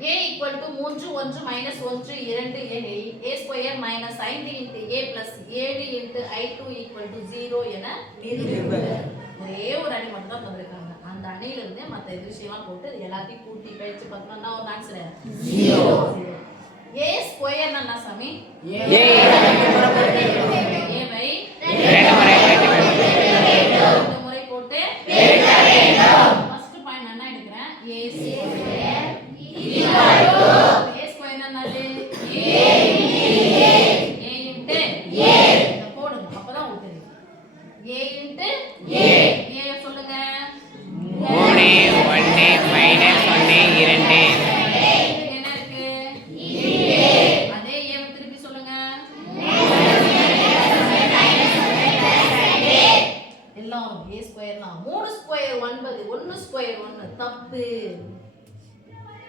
a equal to 3 1 minus 1 2 எனில் a square minus 5 into a plus 7 into i2 equal to 0 என நிரூபிக்க. ஒரே ஒரு அணி மட்டும் தான் தந்திருக்காங்க. அந்த அணியில இருந்து மத்த விஷயம்லாம் போட்டு எல்லாத்தையும் கூட்டி கழிச்சு பார்த்தோம்னா ஒரு ஆன்சர் 0. a square என்ன சாமி? a பை 2 முறை போட்டு பெருக்க வேண்டும். ஃபர்ஸ்ட் பாயிண்ட் என்ன எடுக்கிறேன்? a square equal to a square என்னது? a into a இத போடுங்க அப்பதான் உங்களுக்கு தெரியும். a into a சொல்லுங்க. 3 1 minus 1 2 என்ன இருக்கு? அதே a திருப்பி சொல்லுங்க. எல்லாம் a ஸ்கொயர்னா 3 ஸ்கொயர் 9 1 ஸ்கொயர் 1 தப்பு.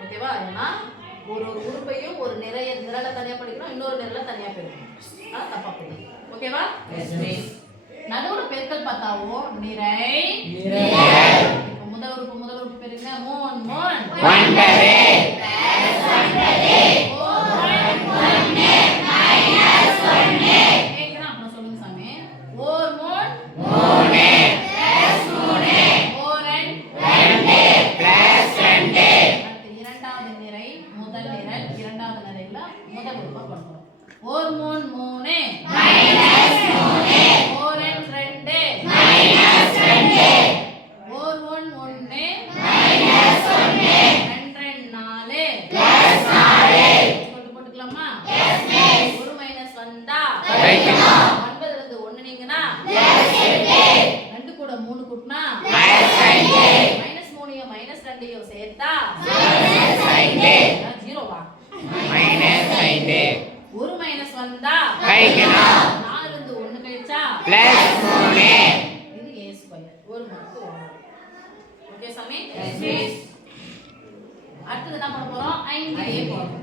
ஓகேவா? ஏன்னா ஒரு உறுப்பையும் ஒரு நிரலை தனியா படிக்கணும், இன்னொரு நிரலை தனியா படிக்கணும். தப்பா போகுது. ஓகேவா? நடுவுல பெருக்கல் பார்த்தாவோ நிறை இப்போ முதல் உறுப்பு பெருங்க 3 ஒன்பது கேக்குறா அப்புறம் சொல்லுங்க சாமி. 4 3 இரண்டாவது நிறை முதல் நிரல் இரண்டாவது நிரையில முதல் உறுப்பை பண்றோம். 4 3 3 4 2 4 1 1 2 போட்டுக்கலாமா? ஒரு மைனஸ் வந்தா 9 ல இருந்து 1 நீங்கனா 2 கூட 3 கூட்டினா -3 -2 சேர்த்தா 0 வா? -5 ஒரு மைனஸ் வந்தா கழிக்கணும். 4 ல இருந்து 1 கழிச்சா +3 இது a ஸ்கொயர். ஒரு மார்க் 1. ஓகே சாமி? அடுத்து என்ன பண்ண போறோம்? 5a போறோம்.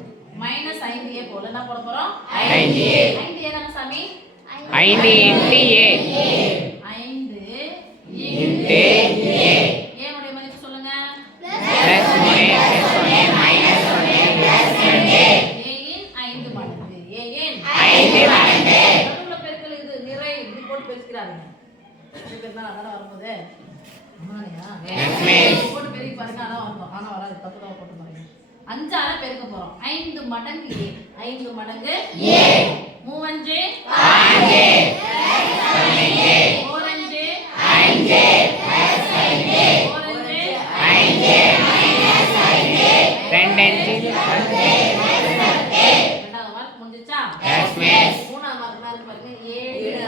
-5a போல என்ன பண்ண போறோம்? 5a தான சாமி? 5 into a 5 into a a உடைய மதிப்பு சொல்லுங்க. +3 a இன் 5 மடங்கு. a இன் 5 மடங்கு. நடுவுல பெருக்கல் இது நிறை இப்படி போட்டு பெருக்கிறாங்க. இது பேர்னா அதான் வரும்போது அம்மானியா போட்டு பெருக்கி பாருங்க. அதான் வரும். ஆனா வராது. தப்பு தான் போட்டு பாருங்க. 5 ஆல பெருக்க போறோம். 5 மடங்கு a 5 மடங்கு a 3 5 5 4 5 5 ரெண்டாவது மார்க் முடிஞ்சிச்சா? மூணாவது மார்க் மேல பாருங்க. 7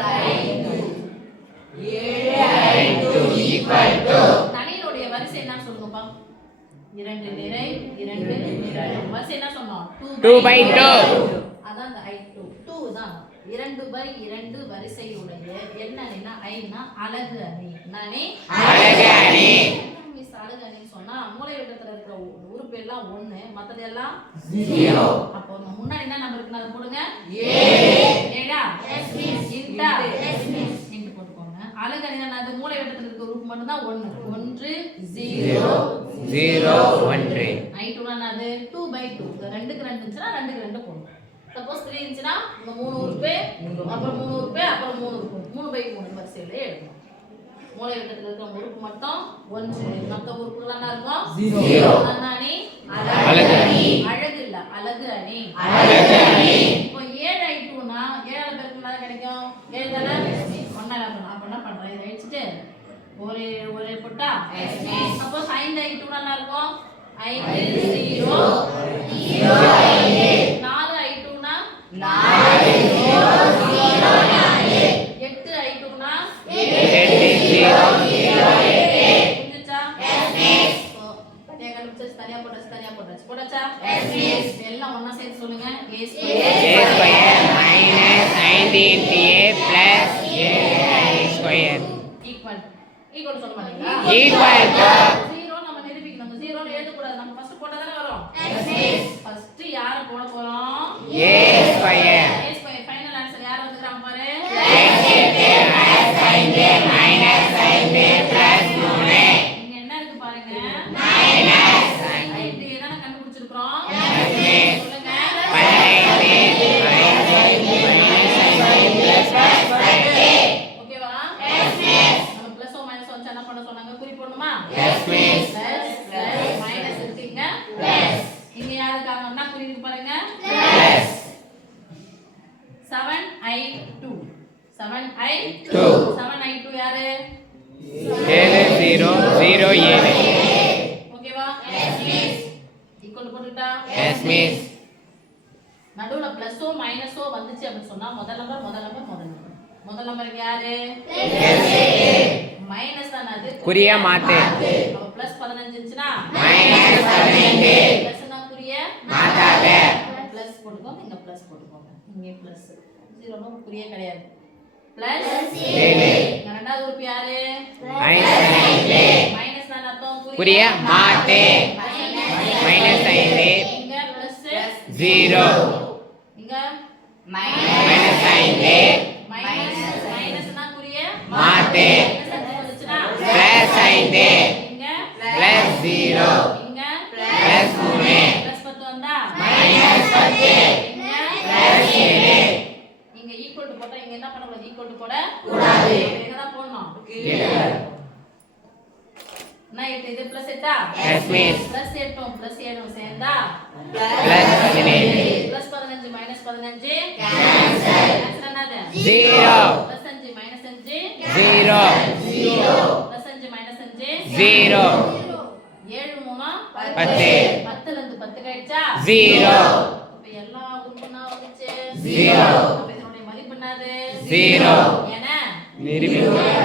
தனியினுடைய வரிசை என்ன சொல்லுங்கப்பா? 2 நிறை 2 நிரல். வரிசை என்ன சொன்னோம்? 2/2 அதான் அந்த i2 2 தான். 2/2 வரிசையுடைய என்னன்னா ஐனா அலகு அணி. நானே அலகு அணி. மிஸ் அலகு அணின்னு சொன்னா மூலைவிட்டத்துல இருக்கிற உறுப்பு எல்லாம் 1 மத்தது எல்லாம் 0. அப்போ முன்னாடி என்ன நம்பர் இருக்குன்னு அதை போடுங்க. 7 இன்டு போட்டுக்கோங்க. அலகு அணினா அது மூலைவிட்டத்துல இருக்கிற உறுப்பு மட்டும் தான் 1 1 0 0 1 i2 னா அது 2/2. 2க்கு 2 இருந்துச்சுனா 2க்கு 2 போடணும். சப்போஸ் 3 இருந்துச்சுனா இந்த 3 உறுப்பு அப்புறம் 3 உறுப்பு அப்புறம் 3 உறுப்பு 3/3 வரிசையில எடுக்கணும். மூலைவிட்டத்துல இருக்கிற உறுப்பு மட்டும் 1 மத்த உறுப்புகள் என்ன இருக்கும்? 0. அதான் அணி அலகு அணி. அழகு இல்ல அலகு அணி. இப்போ 7 i2 னா 7 ஆல பெருக்கினா கிடைக்கும் 7 தானே? 1 ஆல பண்ணலாம். அப்ப என்ன பண்றேன்? இதை வச்சிட்டு ஒரே போட்டா சப்போஸ் 5 i2 னா என்ன இருக்கும்? 5 0 4 i2 னா 4 8 i2 னா 8 புரிஞ்சுச்சா? தனியா போட்டாச்சு. எல்லாம் ஒண்ணா சேர்த்து சொல்லுங்க. a square a square minus 9 into a plus a square equal சொல்ல மாட்டீங்களா? equal to 0 நம்ம நிரூபிக்கணும். 0 னு எழுத கூடாது. நம்ம ஃபர்ஸ்ட் போட்டா தான வரும். ஃபர்ஸ்ட் யார போட போறோம்? a square a square final answer யார் வந்துக்கறாங்க பாரு. இங்க என்ன இருக்கு பாருங்க. மைனஸ் 5 தான கண்டுபிடிச்சிருக்கோம். 0 7. ஓகேவா ஈக்குவல் போட்டுட்டா எஸ் மிஸ். நடுவுல பிளஸோ மைனஸோ வந்துச்சு அப்படி சொன்னா முதல் நம்பர் யாரு மைனஸ் தான அது குறிய மாத்து. அப்ப பிளஸ் 15 இருந்துச்சுனா மைனஸ் 15 பிளஸ்னா குறிய மாத்தாத. பிளஸ் போட்டுக்கோங்க இங்க பிளஸ் போட்டுக்கோங்க இங்க பிளஸ் 0 ல குறியே கிடையாது பிளஸ் 7 ரெண்டாவது உறுப்பு யாரு மைனஸ் தான அர்த்தம் குறிய மாத்து. மைனஸ் 5 இங்க பிளஸ் 0 இங்க மைனஸ் 5 மைனஸ்னா குறிய மாத்து. வந்துச்சுனா பிளஸ் 5 இங்க பிளஸ் 0 இங்க பிளஸ் 3 பிளஸ் 10 வந்தா மைனஸ் 10 இங்க பிளஸ் 7. இங்க ஈக்குவல் டு போட்டா இங்க என்ன பண்ணக்கூடாது ஈக்குவல் டு போட கூடாது எங்க தான் போடணும் நான் இது plus 8 yes miss. Plus 8 plus 7 சேர்ந்தா பிளஸ் 17 பிளஸ் 15 மைனஸ் 15 கேன்சல் என்னது 0 பிளஸ் 5 மைனஸ் 5 0 பிளஸ் 5 மைனஸ் 5 0 7 3 10 10 ல இருந்து 10 கழிச்சா 0 அப்ப எல்லா உறுப்புனா வந்துச்சு 0 அப்ப இதனுடைய மதிப்பு என்னது 0 ஏனா நிரூபிக்க